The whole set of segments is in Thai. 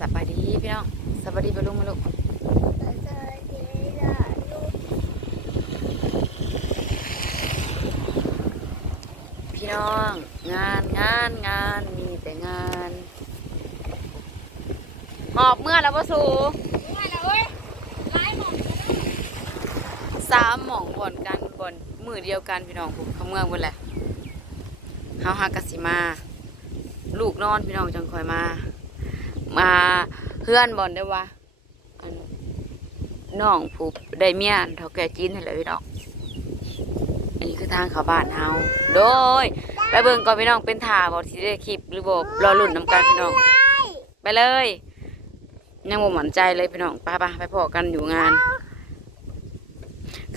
สบายดีพี่น้องสบายดีไปลุงมาลูกพี่น้อง งานงานงานมีแต่งานหอบเมื่อแล้วพ่สูสามหม่องบ่อนกันบ่อนมือเดียวกันพี่น้องผมเขาเมืองบนแหละเฮาฮักกสิมา ลูกนอนพี่น้องจังคอยมา มาเพื่อนบอลได้ว่าน้องผูได้เมียนเท่าแก่จีนเห็นเลยพี่น้องอันนี้คือทางเขาบ้านเฮาโดยไปเบิ่งก่อนพี่น้องเป็นถ่าบอกที่ได้คลิปหรือบอกรอลุ่นนำกันพี่น้อง ไปเลย ยังบ่หมั่นใจเลยพี่น้องไปไปไปพอกันอยู่งาน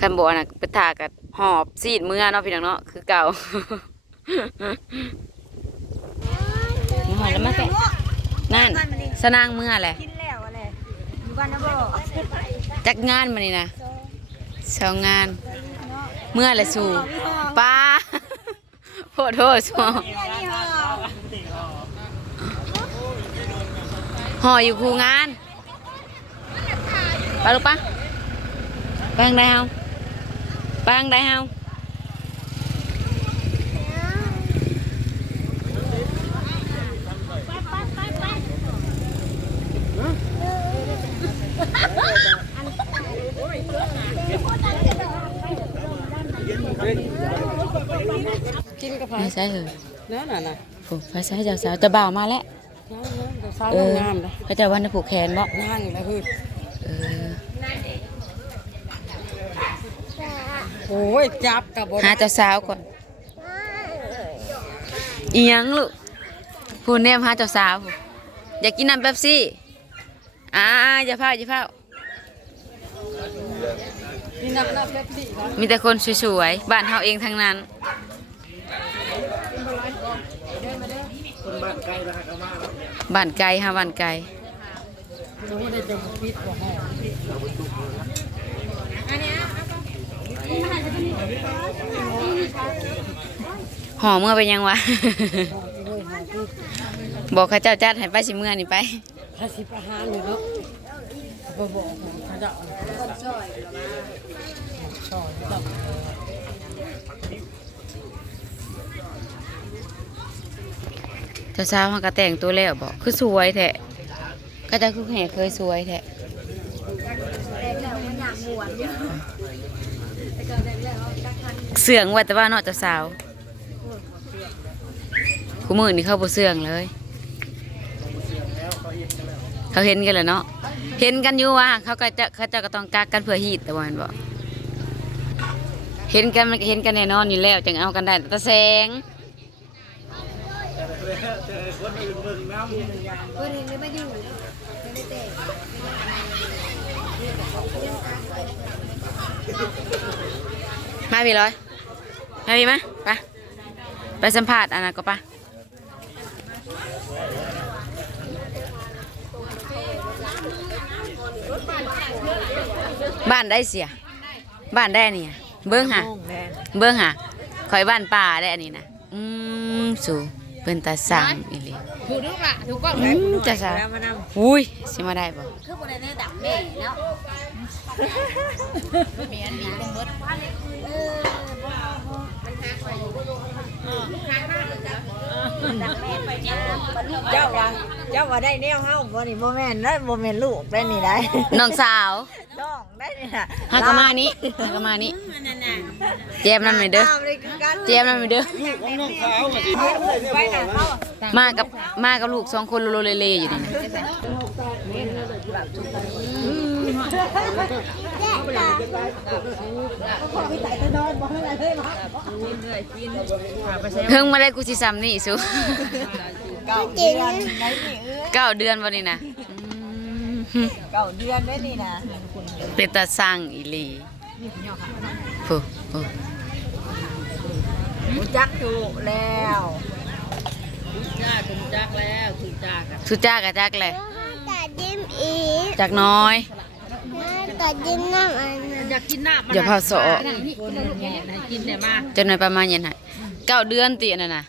คันบอกน่ะเป็นถ่ากับหอบซีดเมื่อเนาะพี่น้องเนาะคือเก่านี่หอยแล้วมาแกนั่น สนางเมื่อแหละกินแล้วอะไรอยู่บ้านนะบ่จักงานมานี่นะสองงาน เมื่อแหละสู่ป้าโพดโทษสมห่ออยู่คูงานไปลูกปะไปทางใดเฮาไปทางใดเฮา ไม่ใช่เหรอนั่นน่ะนะผูกไฟใช้เจ้าสาวจะบ่าวมาแล้วนั่นๆเดี๋ยวสาวเอองามนะเขาจะวันจะผูกแขนบ่นั่งแล้วคือเออโอ้ยจับกับบหาเจ้าสาวก่อนอีหยังลูกพูดแนมหาเจ้าสาวพู้นอยากกินน้ำเป๊ปซี่ อ่าอย่าพลาดอย่าพลาดนี่นับนับเล็บสี่นะมีแต่คนสวยๆ บ้านเฮาเองทั้งนั้นบ้านไกลฮะบ้านไกลจะไม่อเมื่อเป็นยังวะ บอกข้าเจ้าจัดให้ไปสิเมื่อนี่ไป ถ้าสิประหารเลยเนาะบ่บอกเขาจะเอาซอยซอยจับเจ้าสาวมันก็แต่งตัวแล้วบอกคือสวยแท้ก็จะคือแห่เคยสวยแท้เสื่องว่าแต่ว่าเนาะเจ้าสาวคู่มือนี่เข้าบ่เสื่องเลย เขาเห็นกันแล้วเนาะเห็นกันอยู่ว่า เขาก็จะเขาจะก็ต้องกักกันเพื่อฮีตแต่ว่ามันบอกเห็นกันมันเห็นกันแน่นอนอยู่แล้วจังเอากันได้แต่ตะแสงมาพี่ร้อยมาพี่มาไปไปสัมภาษณ์อันนั้นก็ไป บ้านได้เสีย บ้านได้นี่อะเบิ้งหะห้องแม่เบิ้งหะคอยบ้านป่าได้อันนี้นะอืมสู่เป็นตาสั่งอีหลีถูกลูกละถูกก้อนอืมจะสาแล้วมานำอุ้ยสิมาได้บ่คือบ่ได้ได้ดับแม่เนาะเจ้าว่าเจ้าว่าได้แนวเฮาบ่นี่บ่แม่นได้บ่แม่นลูกได้นี่ได้น้องสาวน้องได้นี่น่ะหากะมานี้หากะมานี้เจมนั่นไม่เด้อตามเลยคือกันเจมนั่นไม่เด้อไปน่ะเขามากับมากับลูกสองคนโลโลเลเลอยู่นี่นะ เพิ่งมาได้กูสิซ้ำนี่สุเก้าเดือนไหนนี่เอ้ยเก้าเดือนวันนี้นะอืมเก้าเดือนได้นี่นะเป็นตาสร้างอีหลีฟูฟูรู้จักถูกแล้วสุจ้ากะจักเลยตัดยิ้มอีกจักน้อย ตัดยิ้มน้ำอันนั้นอยากกินน้ำอย่าพาโสกินเนี่ยมาจนหน่อยประมาณยันไหนเก้าเดือนตีนั่นน่ะ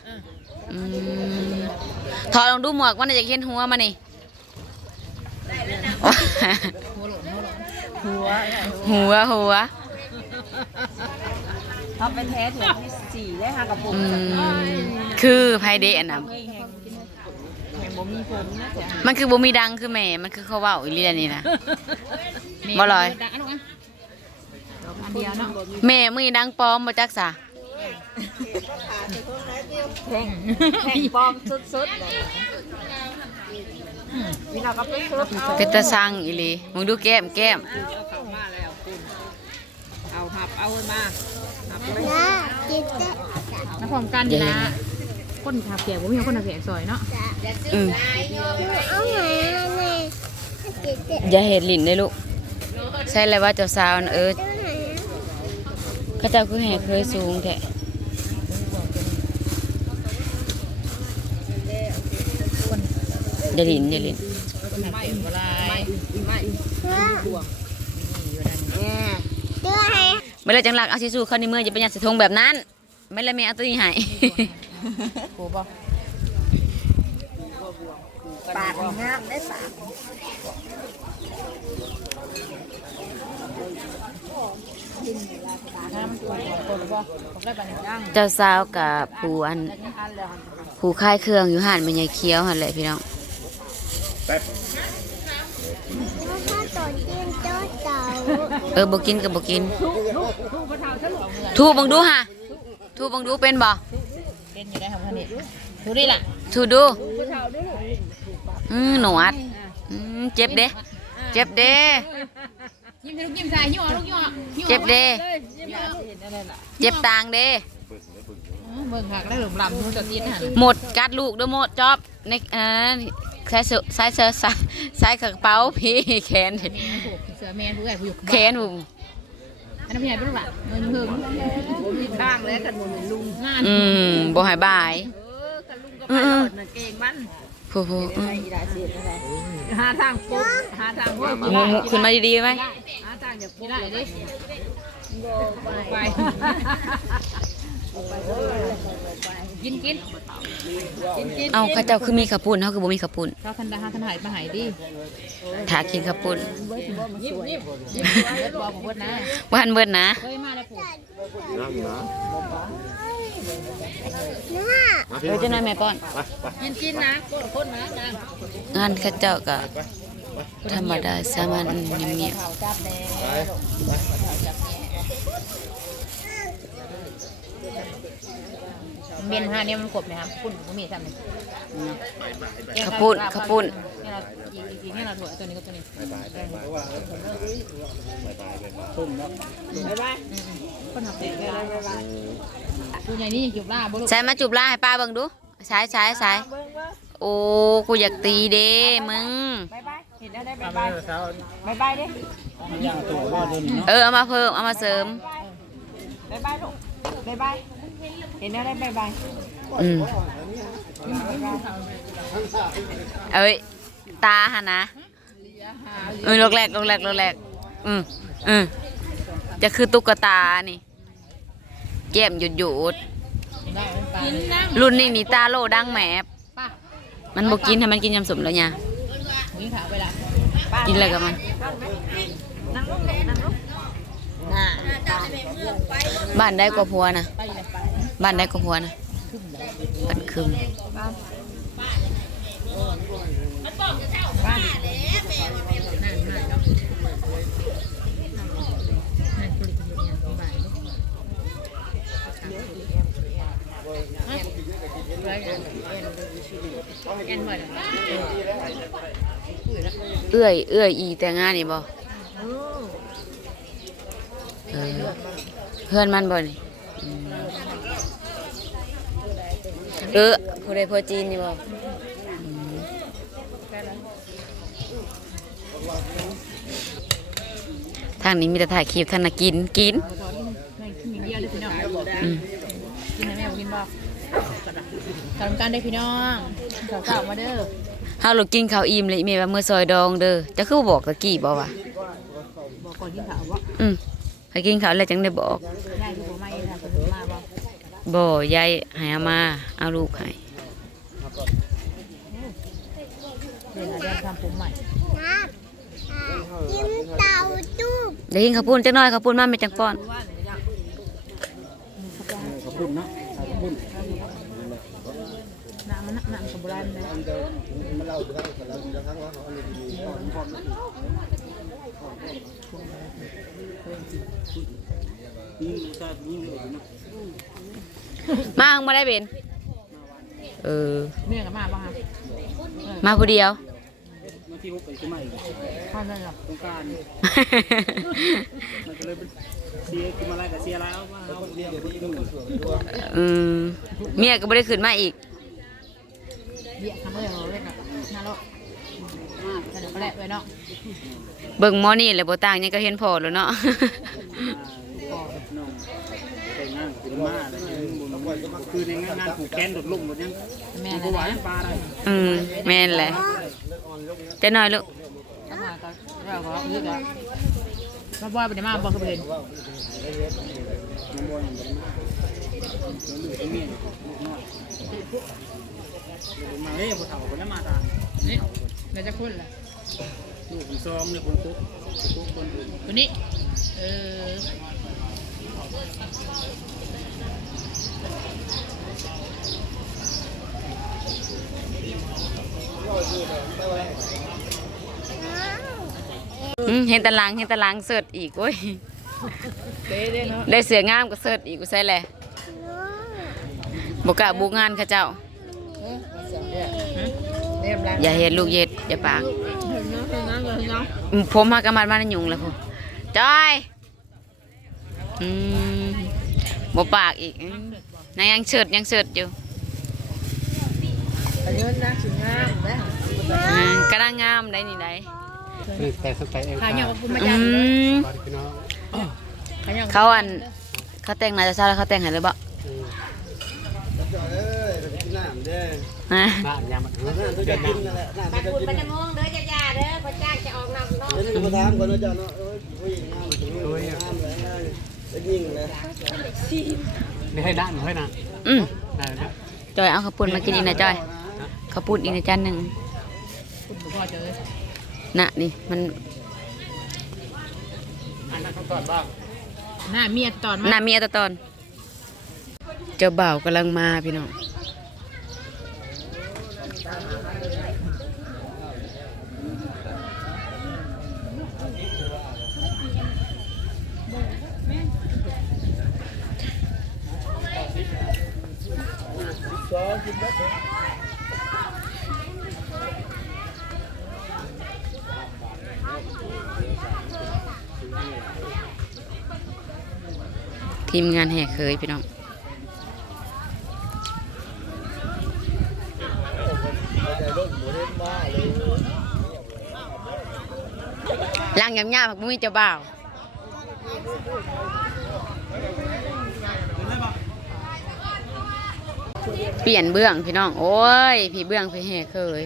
อืมถอดลองดูหมวกมันน่ะอยากเห็นหัวมานี่หัวหัวหัวเขาไปแท้ถั่วที่สี่ได้ห้ากับผมอืมคือไพเดะอันน่ะเคยแหงแหงบ่มีผมนะแต่มันคือบ่มีดังคือแม่ มันคือเขาเว้าอีหลีอันนี่นะ บ่ลอย ดังอันนู้นอันเดียวเนาะแม่มือดังปลอมบ่จักซะแข่งแข่งปลอมสุดๆเลยมีเราก็ไปซุบเอาเป็นตาสั่งอีหลีมึงดูแก้มแก้มเอาเข้ามาแล้วคุณเอาหับเอาขึ้นมาหับไปนะกินแต่แล้วพร้อมกันนี่นะคนขับแก่ผมมีคนขับแก่ซอยเนาะอืมเอาไหนเอาไหนกินแต่อย่าเฮ็ดลิ้นเด้ลูก ใช่แล้วว่าเจ้าสาวน่ะเออเอาเขาเจ้าคือแห่เคยสูงแท้อย่าลินอย่าลินคนขับเวลาเพื่ไม่เลยจังหลักเอาสิสู้เขาในเมื่ออย่าไปยัดใส่ถุงแบบนั้น ไม่เลยแม่เอาตัวนี้ให้โอ้บ่ปากงามได้ปากนี้ย่าง เจ้าสาวกับผู้อันอันแล้วผู้ค่ายเครื่องอยู่ห่านเป็นยายเคี้ยวหั่นแหละพี่น้องถ้าตัวกินเจ้าเต่าเออบ่กินกับบ่กิน ทูบังดูฮะทูบังดูเป็นบ่เป็นอยู่ได้ครับท่านนี่ดูดิล่ะทูดูอืมหนวดอืมเจ็บเด้ เจ็บเด้ ยิ้มลูกยิ้มใส่ยิ้มออกลูกยิ้มออกยิ้มออกเจ็บเด้เห็นอะไรล่ะเจ็บตางเด้เบิ่งหักได้หลุมลำนู่นจะตีนหันหมดกัดลูกเด้อหมดจอบในอ่าใส่เสื้อใส่เสื้อใส่ใส่กระเป๋าพี่แขนผูกเสือแมนผู้ใหญ่ผู้อยู่แขนผมอันนั้นผู้ใหญ่เป็นลูกหลานเงินเพิ่งมีข้างแล้วกันหมดเป็นลุงงานอืมบ่ให้บายเออกันลุงก็ไปโลดน่ะเก่งมัน ผู้ผู้อืมอีดาเสียดอะไรหาทางปุ๊บหาทางปุ๊บหมูหมูขึ้นมาดีๆไหมหาทางอย่าปุ๊นี่บได้ดิไปกินกินเอาเข้าเจ้าคือมีขับปุ่นเขาคือบ่มีขับปุ่นเจ้าทันดาทันหายมาหายดิถ้ากินขับปุ่นยิ้มยิ้มเบิดบอกของเบิดนะว่าหันเบิดนะเคยมาแล้วผูกนะ เดี๋ยวจะนายแม่ป้อนกินกินนะคนคนนะนะงานเข้าเจ้าก็ธรรมดาสามัญเงียบข่าวจับแน่เมียนห้าเนี่ยมันกบไหมครับปุ่นก็มีทำไหมๆขับปุ่นขับปุ่นเนี่ยเราอีกอีกเนี่ยเราถั่วตัวนี้ก็ตัวนี้บ๊ายบายคนหักเด็กเลย ผู้ใหญ่นี่ยังจุบล่าบ่ลูกใช้มาจูบล่าให้ป้าเบิ่งดูใช้ใช้ใช้โอ้กูอยากตีเด้มึงบ๊ายบายเห็นแล้วได้บ๊ายบายบ๊ายบายดิเออเอามาเพิ่มเอามาเสริมบ๊ายบายลูกบ๊ายบายเห็นแล้วได้บ๊ายบายอืมเอ้ยตาหะนะเออลกแรกลกแรกลกแรกอืมอืมจะคือตุ๊กตานี่ แก้มหยุดหยุดได้ปลากินนั่งๆรุ่นนี้นี่ตาโลดังแหมบป้ามันบ่กินให้มันกินยำสมแล้วเนี่ยหมูขาวไปละกินอะไรกับมันนั่งลงนั่งลงน่ะบ้านได้กว่าผัวนะไปเลยไปบ้านได้กว่าผัวนะปัดคืมบ้านนั่นนั่นเนาะนั่นผลิตภัณฑ์อย่างของบ้านแอนบ่อย เอื้อยเอื้อยอีแต่งานนี่บ่เอเพื่อนมันบ่นี่อืมเออผู้ใดพอจีนนี่บ่อืมทางนี้มีแต่ถ่ายคลิปทาน่ะกินกินนคือมีเดียวเลยพี่น้อง อืม กินให้แม่กินบ่ ทำการได้พี่น้องสาวๆมาเด้อเฮาลูกกินข้าวอิ่มเลยแม่ว่ามื้อซอยดองเด้อจะคือบ่บอกตะกี้บ่วะบอกก่อนกินข้าวบ่อืมให้กินข้าวแล้วจังได้บอกยายคือบ่มาเองค่ะคือมาบ่บ่ยายให้เอามาเอาลูกให้เดี๋ยวเราจะทำผมใหม่นะกินเต่าจุบเดี๋ยวกินข้าวปุ้นจักหน่อยข้าวปุ้นมาไม่จังป้อนขอบคุณเนาะขอบคุณน้ำมันน้ำสมบูรณ์เลยมันเล่าไปทั้งเราจะทั้งว่าเขาอันนี้ดีพร้อมยิ่งชาติยิ่งเลยเนาะมาหังมาได้เบนเออเมียกับมาบ้างมาผู้เดียวบางทีเขาไปขึ้นมาอีกข้าวได้หรอต้องการมันก็เลยเป็นเสียขึ้นมาไล่กับเสียแล้วว่าเขาเรียกที่นู่นอืมเมียก็ไม่ได้ขึ้นมาอีก เบี้ยทำเมื่อเราเล่นอะน่าโลกแต่เดี๋ยวก็แหละไปเนาะเบิ่งหมอนี่แหละบ่ต่างหยังก็เห็นพอแล้วเนาะน้องแต่งงานเป็นมาอะไรคือในงานงานผูกแขนโดดลุ่มหมดยังแม่ผูนะกหวานนะปลาอะไรอืมแม่นแหละจะน้อยลูกก็มาก็เราก็เลือกแล้ว มาบ่อยไปไหนมาบอกก็ไปเห็นมันบ่อยมันมาเหลือไอ้เมียลูกน้อยมาเอ้ยผู้เฒ่าคนนั้นมาตานี่เราจะคุ้นละลูกคนซ้อมเนี่ยคนคุกคุกคนอื่นตัวนี้เอออื มเห็นตารางเห็นตารางเสิร์ชอีกโอ้ยเด้เด้เนาะได้เสืองามก็เสิร์ชอีกกูใส่แหละบ่กล้าบุกงานเขาเจ้าเรียบร้อยอย่าเฮ็ดลูกเย็ดอย่าปากเนาะเนาะเนาะอืมผมหากำมันมาในยุงแล้วพุ่นจอยอืมบ่ปากอีกอืมนางยังเสิร์ชยังเสิร์ชอยู่อันนี้น่าสิงามนะอ่ากำลังงามได้นี่ได้ แต่สไตล์เองขายอย่างว่าคุณมาอืจันเลยมพี่น้องขายอย่างเขาอันเขาแต่งนาจะซาแล้วเขาแต่งให้เลยบ่จอยเอ้ยไปกินน้ำเด้ฮะน้ำยำมันน้ำจะกินนั่นแหละน้ำจะกินมันจะมองเด้อจ้าจ้าเด้อพระจ้าจะออกนำเนาะเดี๋ยวนี้มาถามก่อนนะจ๊ะเนาะเอ้ยผู้หญิงน้ำผู้หญิงน้ำเลยจะยิงเลยนี่ให้ด้านหนูให้นะอืมได้แล้ว จอยเอาข้าวปุ้นมากินอีกนะจอยข้าวปุ้นอีกนะจานหนึ่งคุณพ่อเจอ น่ะนี่มันอันนั้นเขาก่อนบ้างหน้าเมียตอนมาน่ะมีอัตตอน เจ้าบ่าวกำลังมาพี่น้อง ทีมงานแห่เคยพี่น้องล่างยำยาผักบุ้ยเจ้าบ่าวเปลี่ยนเบื้องพี่น้อง โอ้ย พี่เบื้องพี่แห่เคย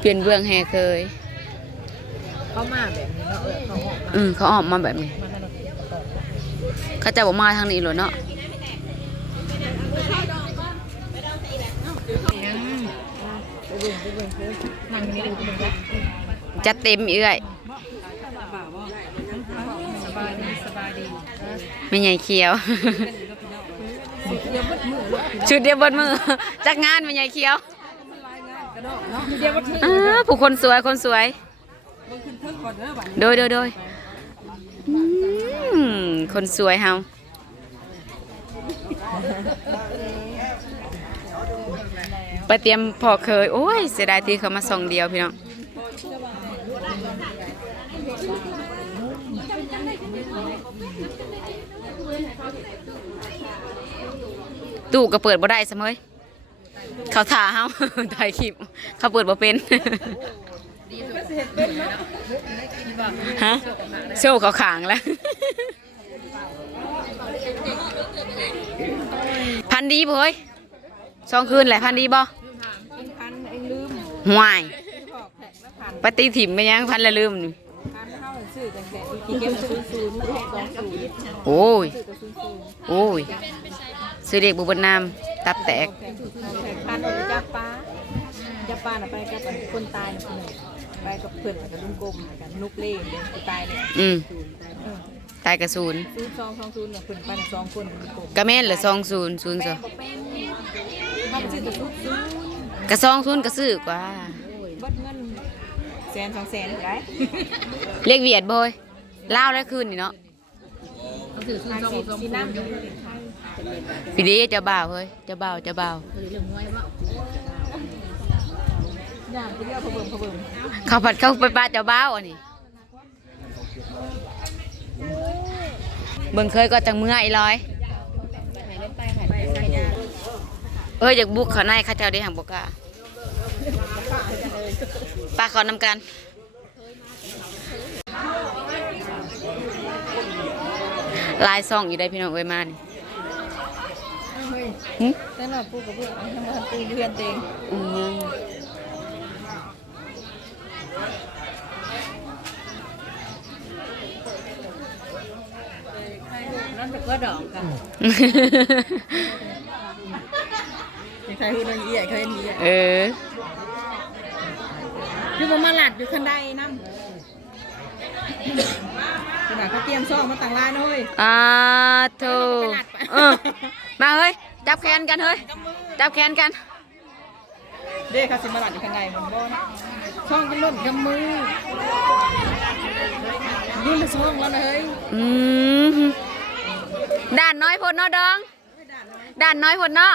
เปลี่ยนเบื้องแห่เคย เขามาแบบนี้เนาะเออเขาออกมาอืมเขาออกมาแบบนี้มาถนนประกอบเขาจะบอกมาทางนี้เหรอเนาะนั่งอยู่นี่ดูดูครับจะเต็มเอื้อยสบายดีสบายดีไม่ใหญ่เขียว ชุดเดียวบนมือจักงานไม่ใหญ่เขียวอ้าผู้คนสวยคนสวย โดยโดยโดยคนสวยเฮาไปเตรียมพอเคย โอ้ย เสียดายที่เขามาส่งเดียวพี่น้องตู้ก็เปิดบ่ได้เสมอเขาถ่าเฮาถ่ายคลิป เขาเปิดบ่เป็น ฮะโซ่เขาขางแล้ว พันดีบ่เฮ้ยสองคืนแหละพันดีบ่ห่วยปฏิถิ่มไปยังพันละลืมนี่โอ้ย โอ้ยซื้อเด็กบุบนน้ำตับแตกพันจ้าป้าจับปลาน่ะไปกับคนตาย ไปกับเพื่อนกับลุงกลมกันนุกเล่เดี๋ยวกูตายเลยอืมเออตายกระศูนย์ศูนย์สองสองศูนย์เนี่ยเพื่อนไปน่ะสองคนลุงกลมกระแม่นเหรือซองศูนย์ศูนย์สองทำชื่อตะพุกศูนย์กระซองศูนย์กระซื้อกว่า เบิดเงินแสนสองแสนได้เรียกเวียดบ่ยเล่าวแล้วคืนนี่เนาะทางสีสีน้ำพี่ดีเจ้าบ่าวเฮ้ยเจ้าบ่าวเจ้าบ่าวอย่า งไปเรียกพะเบิ่มพะเบิ่มข้าวผัดข้าวไปป้าเจ้าบ่าวอันนี้เบิ่งเคยก็จังเมื่อไอ้ลอย เอ้ยอยากบุกเขาในเข้าเจ้าได้หังบกล้าป้าขอนำกันลายซองอยู่ได้พี่น้องเอ้ยมานี่หึแต่เราปูกับเพื่อนทำมาปูเพื่อนเองอืม นั่นแต่ก็ดอกกันใครพูดเรื่องนี้ใหญ่ใครนี้เออคือผมมาหลัดอยู่คันใดน้ำขนาดเขาเตรียมซ่องมาต่างลายนะเว้ยอ่าโธ่เออมาเฮ้ยจับแขนกันเฮ้ยจับแขนกันเด้เขาสิมาหลัดอยู่คันใดมันบ่นะช่องกันล่นกับมือยื่นละช่องแล้วนะเฮ้ยอืม ด่านน้อยพดเนาะดอง ด่านน้อยพดเนาะ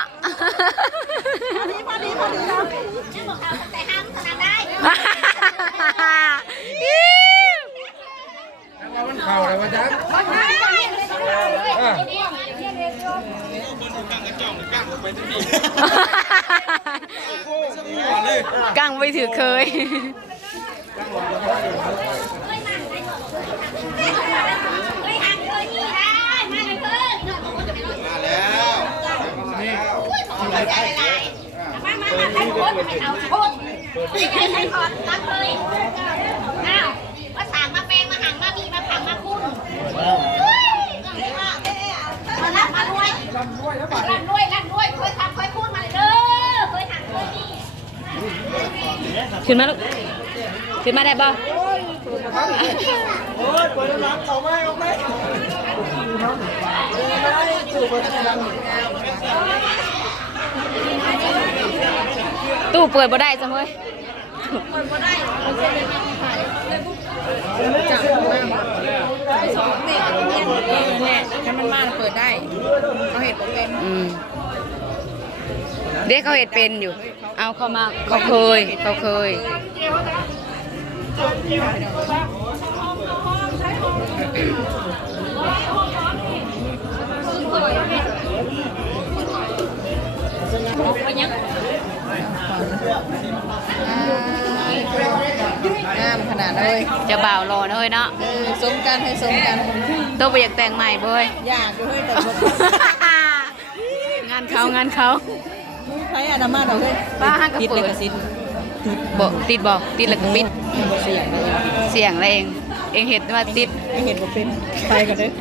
พอดีพอดีเราจะบอกเขาแต่ห้ามขนาดได้มันเข่าเลยว่าจ๊ะกังไปถือเคย มามามาใครโคตรไม่เอาโคตรใครใครถอดรับเลยอ้าวมาสั่งมาแปลงมาหังมามีมาผังมาคุ้นมาลับมารวยร่ำรวยร่ำรวยร่ำรวยเคยทำเคยพูดมาเลยเด้อเคยทำเคยนี่ขึ้นมาลูกขึ้นมาได้บ่ ตู้เปิดบ่ได้จังเว้ยจับมาสองเด็กแน่ถ้ามันมาเปิดได้เขาเห็นผมเป็นอืมเด็กเขาเห็ดเป็นอยู่ เอาเข้ามาเขาเคยเขาเคย งามขนาดเลย จะบ่าวรอนะเฮ้ยเนาะเออสมกันให้สมกันตู้ไปอยากแต่งใหม่เบ้ย อยากอยู่ให้แต่บทงานเขางานเขาใช้อนามาเราเลยป้าห้างกระติดเปิเลยดกระสินบอกติดบอกติดแล้วก็ปิด เสียงเลยเสียงอะไรเอง เองเห็นว่าติด ไม่เห็นผมเป็นไปกันเลย